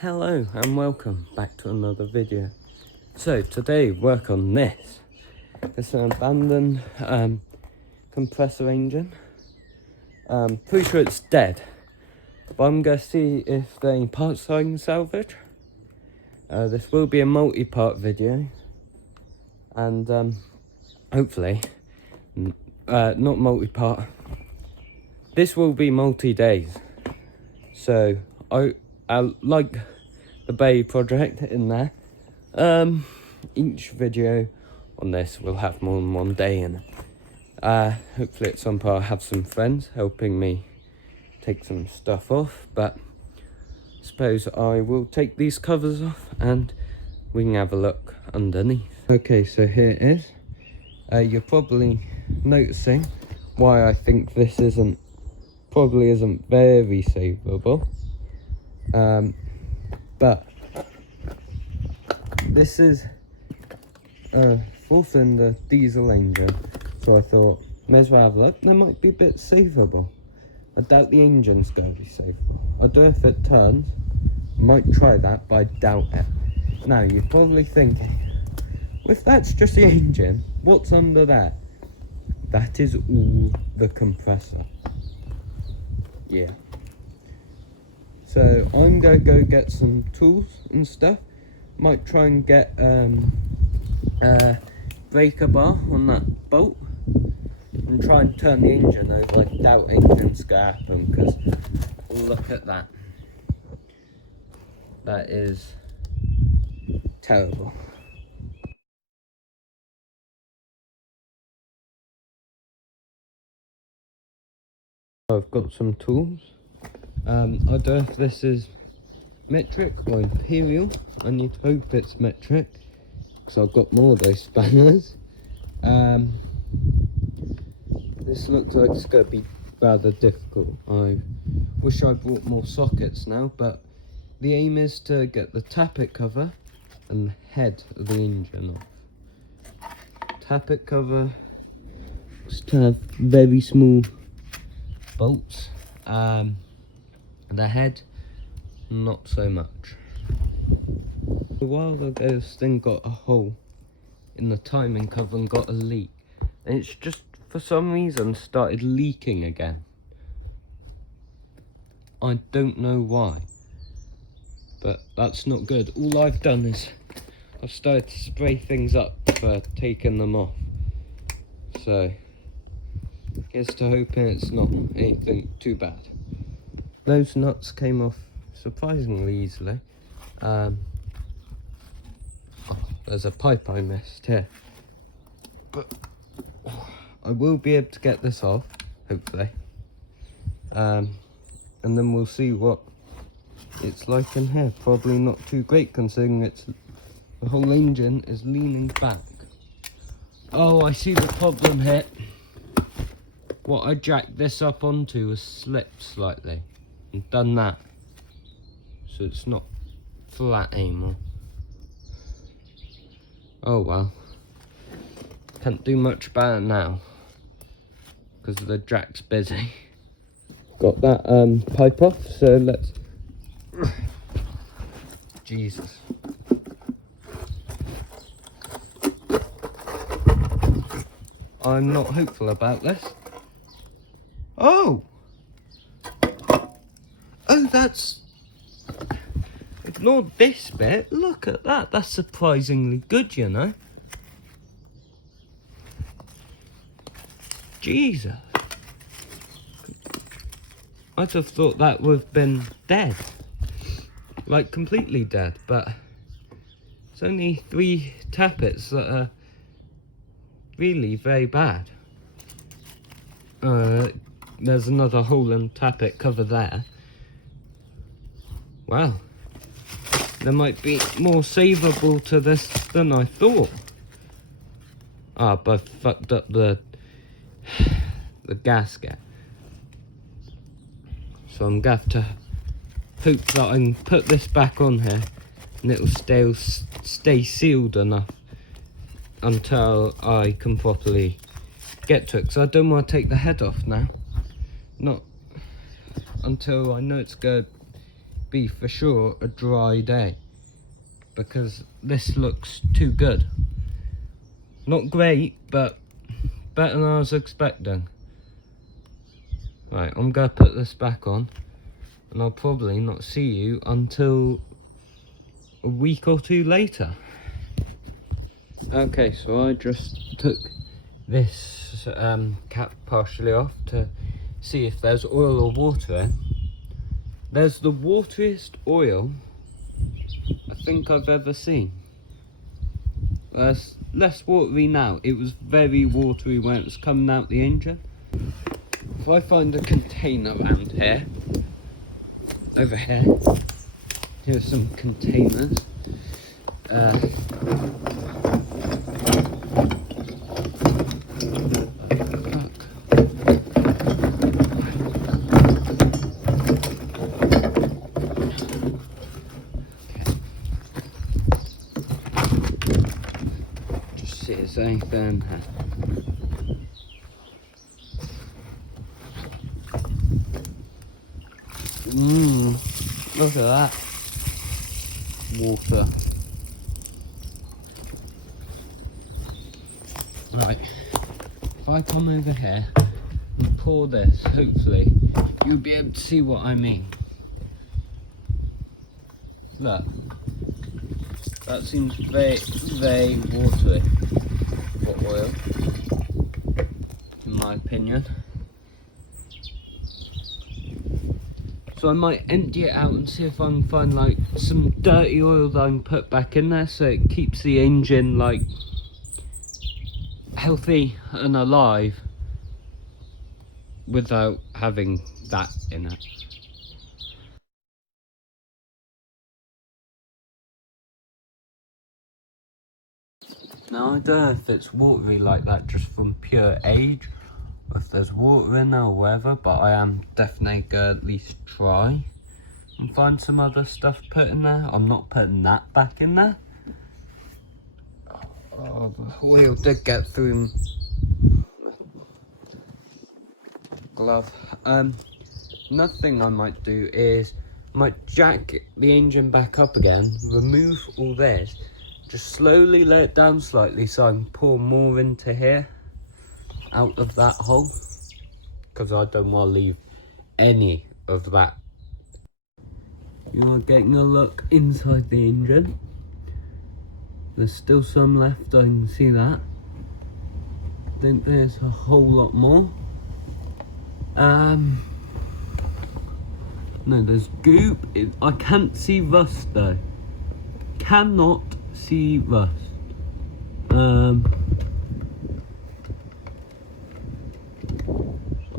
Hello and welcome back to another video. So today work on this. It's an abandoned compressor engine. Pretty sure it's dead, but I'm gonna see if there are any parts I can salvage. This will be a multi-part video, and hopefully not multi-part. This will be multi-days, so I like the Bay project in there. Each video on this will have more than one day in it. Hopefully at some point I'll have some friends helping me take some stuff off, but I suppose I will take these covers off and we can have a look underneath. Okay, so here it is. You're probably noticing why I think this probably isn't very savable. But this is a 4-cylinder diesel engine, so I thought, may as well have a look. There might be a bit savable. I doubt the engine's going to be savable. I don't know if it turns. Might try that, but I doubt it. Now, you're probably thinking, well, if that's just the engine, what's under there? That is all the compressor. Yeah. So I'm going to go get some tools and stuff. Might try and get a breaker bar on that bolt and try and turn the engine over. I doubt engine's going to happen because look at that. That is terrible. I've got some tools. I don't know if this is metric or imperial. I need to hope it's metric because I've got more of those spanners. This looks like it's going to be rather difficult. I wish I brought more sockets now, but the aim is to get the tappet cover and the head of the engine off. Tappet cover is to have very small bolts. The head, not so much. A while ago this thing got a hole in the timing cover and got a leak, and it's just for some reason started leaking again. I don't know why, but that's not good. All I've done is I've started to spray things up for taking them off, so here's to hoping it's not anything too bad. Those nuts came off surprisingly easily. There's a pipe I missed here, but I will be able to get this off, hopefully. And then we'll see what it's like in here. Probably not too great considering the whole engine is leaning back. Oh, I see the problem here. What I jacked this up onto was slipped slightly and done that, so it's not flat anymore. Oh well, can't do much about it now because the jack's busy. Got that pipe off, so let's Jesus. I'm not hopeful about this. Oh, that's... Ignore this bit. Look at that. That's surprisingly good, you know. Jesus. I'd have thought that would have been dead. Like, completely dead, but it's only 3 tappets that are really very bad. There's another hole in tappet cover there. Wow. There might be more savable to this than I thought. Ah, but I fucked up the gasket. So I'm going to have to hope that I can put this back on here and it'll stay sealed enough until I can properly get to it. Because I don't want to take the head off now. Not until I know it's going to be for sure a dry day, because this looks too good. Not great, but better than I was expecting. Right, I'm gonna put this back on, and I'll probably not see you until a week or two later. Okay, so I just took this cap partially off to see if there's oil or water in. There's the wateriest oil I think I've ever seen. It's less watery now. It was very watery when it was coming out the engine. If I find a container around here, over here, here's some containers. Just see if there's anything here. Look at that water. Right, if I come over here and pour this, hopefully you'll be able to see what I mean. Look, that seems very, very watery for oil, in my opinion. So I might empty it out and see if I can find like some dirty oil that I can put back in there, so it keeps the engine like healthy and alive without having that in it. Now I don't know if it's watery like that just from pure age, or if there's water in there or whatever, but I am definitely gonna at least try and find some other stuff put in there. I'm not putting that back in there. Oh, the oil did get through glove. Another thing I might do is I might jack the engine back up again, remove all this, just slowly let it down slightly so I can pour more into here out of that hole, because I don't want to leave any of that. You are getting a look inside the engine. There's still some left, I can see that. I think there's a whole lot more. No, there's goop. I can't see rust though. Cannot see rust.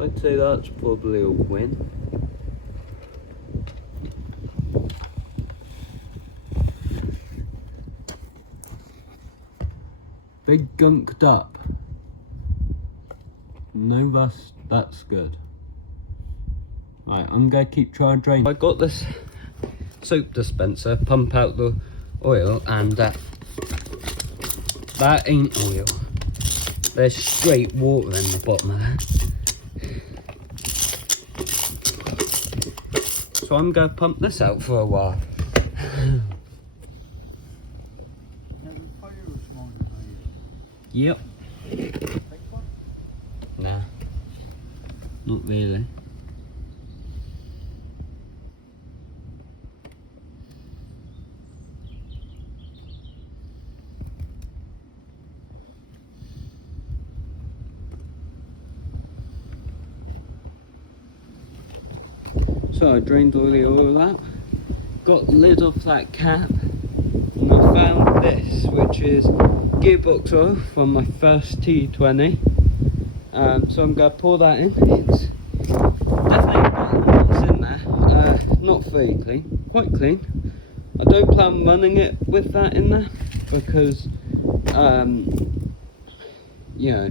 I'd say that's probably a win. Big gunked up. No rust, that's good. Right, I'm gonna keep trying to drain. I got this soap dispenser, pump out the oil, and that ain't oil. There's straight water in the bottom of that. So I'm gonna pump this out for a while. Yep. Nah, not really. So I drained all the oil out, got the lid off that cap, and I found this, which is gearbox oil from my first T20. So I'm going to pour that in. It's definitely better than what's in there. Not very clean, quite clean. I don't plan on running it with that in there because, you know,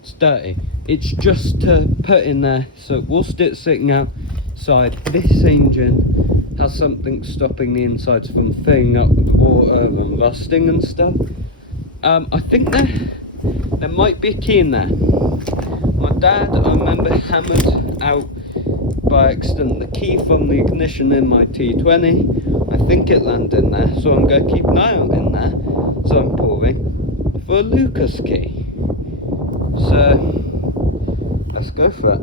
it's dirty. It's just to put in there, so whilst it's sitting outside, this engine has something stopping the insides from filling up with water and rusting and stuff. I think there might be a key in there. My dad, I remember, hammered out by accident the key from the ignition in my T20. I think it landed in there, so I'm going to keep an eye out in there. So I'm pouring for a Lucas key. So let's go for it.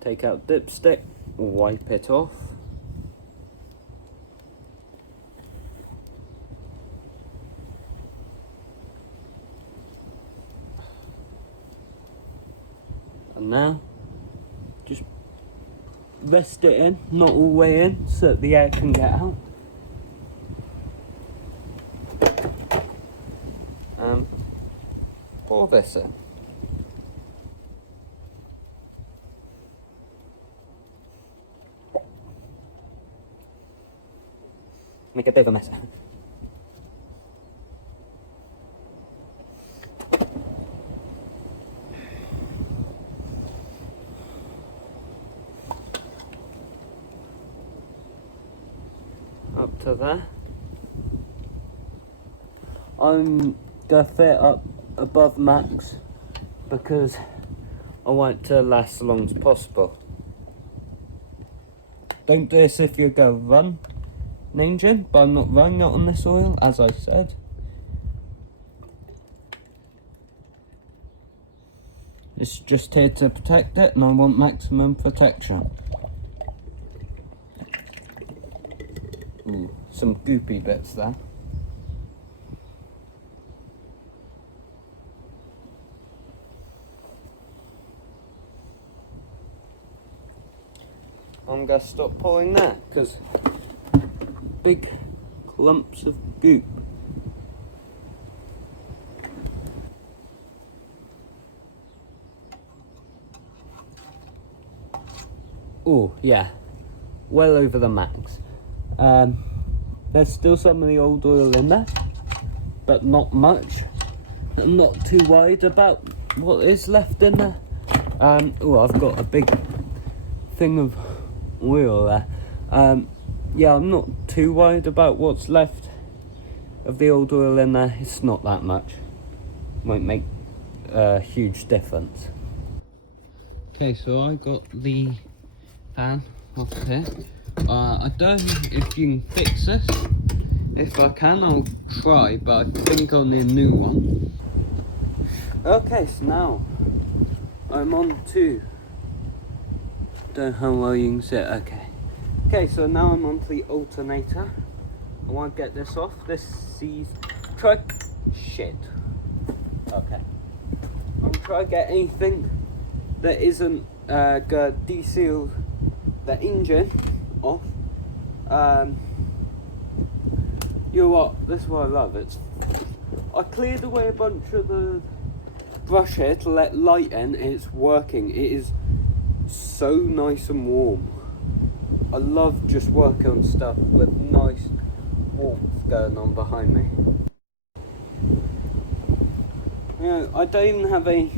Take out dipstick, wipe it off. And now, just rest it in, not all the way in, so that the air can get out. Pour this in. Make a bit of a mess. Up to there. I'm gonna fit up above max because I want it to last as long as possible. Don't do this if you're gonna run an engine, but I'm not running it on this oil, as I said. It's just here to protect it, and I want maximum protection. Ooh, some goopy bits there. I'm gonna stop pouring that because big clumps of goop. Oh yeah, well over the max. There's still some of the old oil in there, but not much. I'm not too worried about what is left in there. Oh, I've got a big thing of oil there. Yeah, I'm not too worried about what's left of the old oil in there. It's not that much. Won't make a huge difference. Okay, so I got the fan off here. I don't know if you can fix this. If I can, I'll try, but I think I'll need a new one. Okay, so now I'm on to, don't know how well you can see it. Okay, so now I'm onto the alternator. I want to get this off. This sees shit. Okay, I'm trying to get anything that isn't gonna de-seal the engine off. You know what? This is what I love. I cleared away a bunch of the brush here to let light in. It's working. It is so nice and warm. I love just working on stuff with nice warmth going on behind me. You know, I don't even have a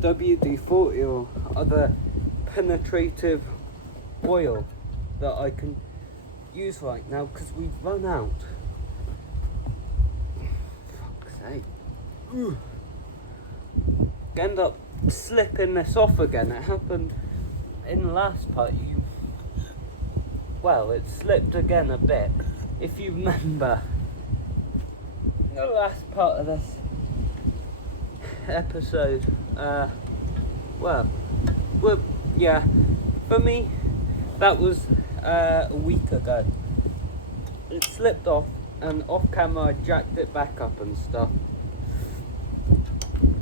WD-40 or other penetrative oil that I can use right now because we've run out. Fuck's sake. End up slipping this off again. It happened in the last part. Well, it slipped again a bit. If you remember the last part of this episode, yeah, for me that was a week ago. It slipped off, and off camera I jacked it back up and stuff,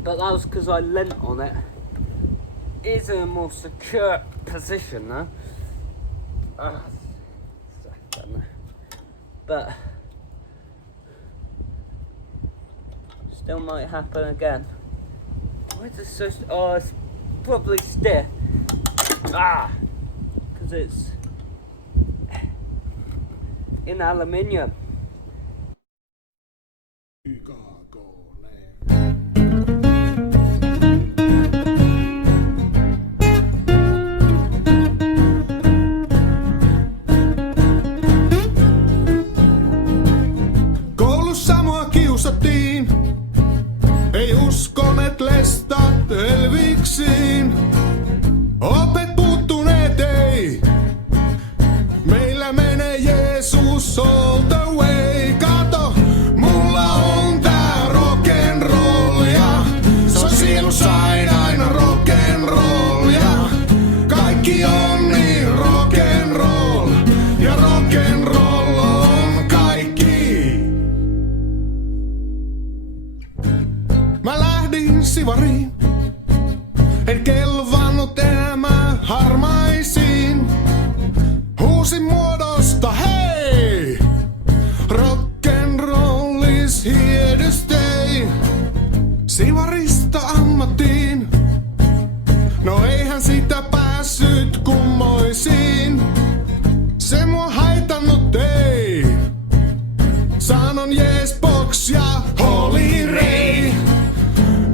but that was because I leant on it. It's in a more secure position now. But still might happen again. Why is it so? Oh, it's probably stiff. Because it's in aluminium. Koulussa mua kiusattiin, ei usko Opet puuttuneet ei. Meillä menee Jeesus all the way. Kato, mulla on tää rock'n'roll ja se on sielussa aina rock'n'roll ja kaikki on niin rock'n'roll ja rock'n'roll on kaikki. Mä lähdin sivariin, en kelvannut enää mä harmaisiin. Huusin muodosta hei, rock'n'roll is here to stay. Sivarista ammattiin, no eihän sitä päässyt kummoisiin. Se mua haitannut ei, sanon yes box ja Holy Ray.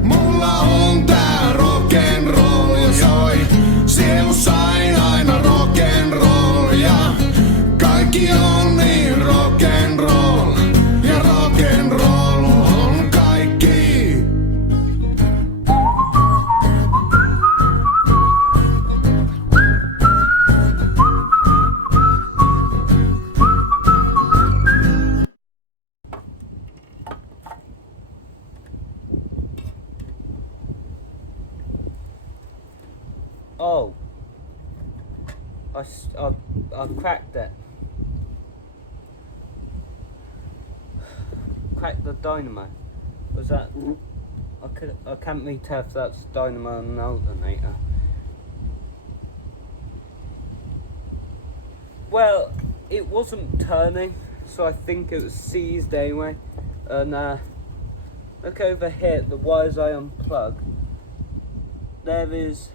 Mulla on tää rock'n'roll ja soi sielussa aina rock'n'roll ja kaikki on niin rock'n'roll ja rock'n'roll on kaikki. Oh, I cracked it. Cracked the dynamo. Was that? I can't really tell if that's dynamo and an alternator. Well, it wasn't turning, so I think it was seized anyway. And look over here, the wires I unplugged. There is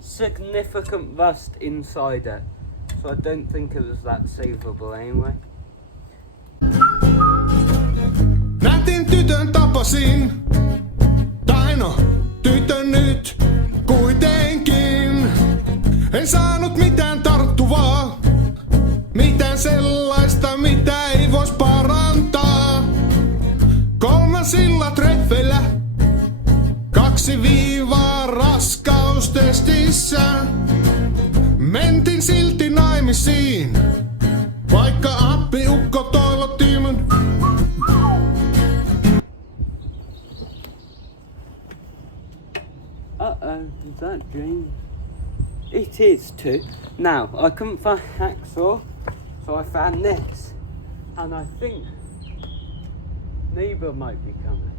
significant rust inside it, so I don't think it was that savable anyway. Nätin tytön tapasin, tai no, tytön nyt kuitenkin. En saanut mitään tarttuvaa, mitään sellaista, mitä ei vois parantaa. Kolmansilla treffeillä 2 viivaa raskaustestissä. Mentin silti naimisiin, vaikka appiukko toivotti mun. Uh-oh, is that James? It is too. Now, I couldn't find hacksaw, so I found this. And I think neighbour might be coming.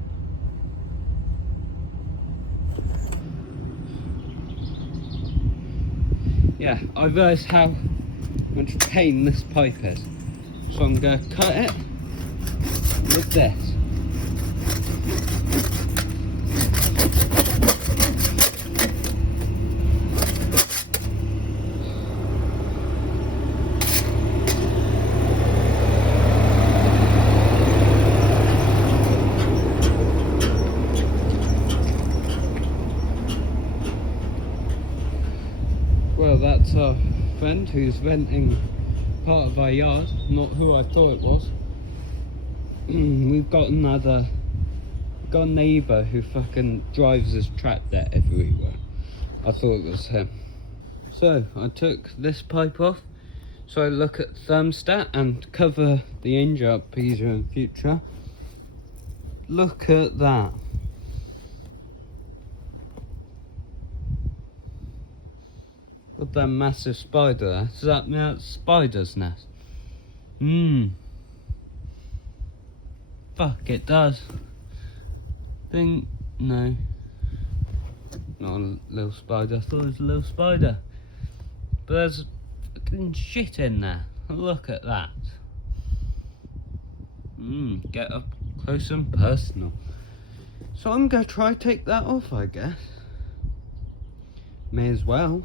Yeah, I realised how much pain this pipe is. So I'm going to cut it with this. Well, that's our friend who's renting part of our yard, not who I thought it was. We've got a neighbour who fucking drives his tractor everywhere. I thought it was him. So I took this pipe off, so I look at thermostat and cover the engine up easier in future. Look at that. Look at that massive spider there. Does that mean that's a spider's nest? Fuck, it does. Think, no. Not a little spider. I thought it was a little spider. But there's fucking shit in there. Look at that. Get up close and personal. So I'm gonna try take that off, I guess. May as well.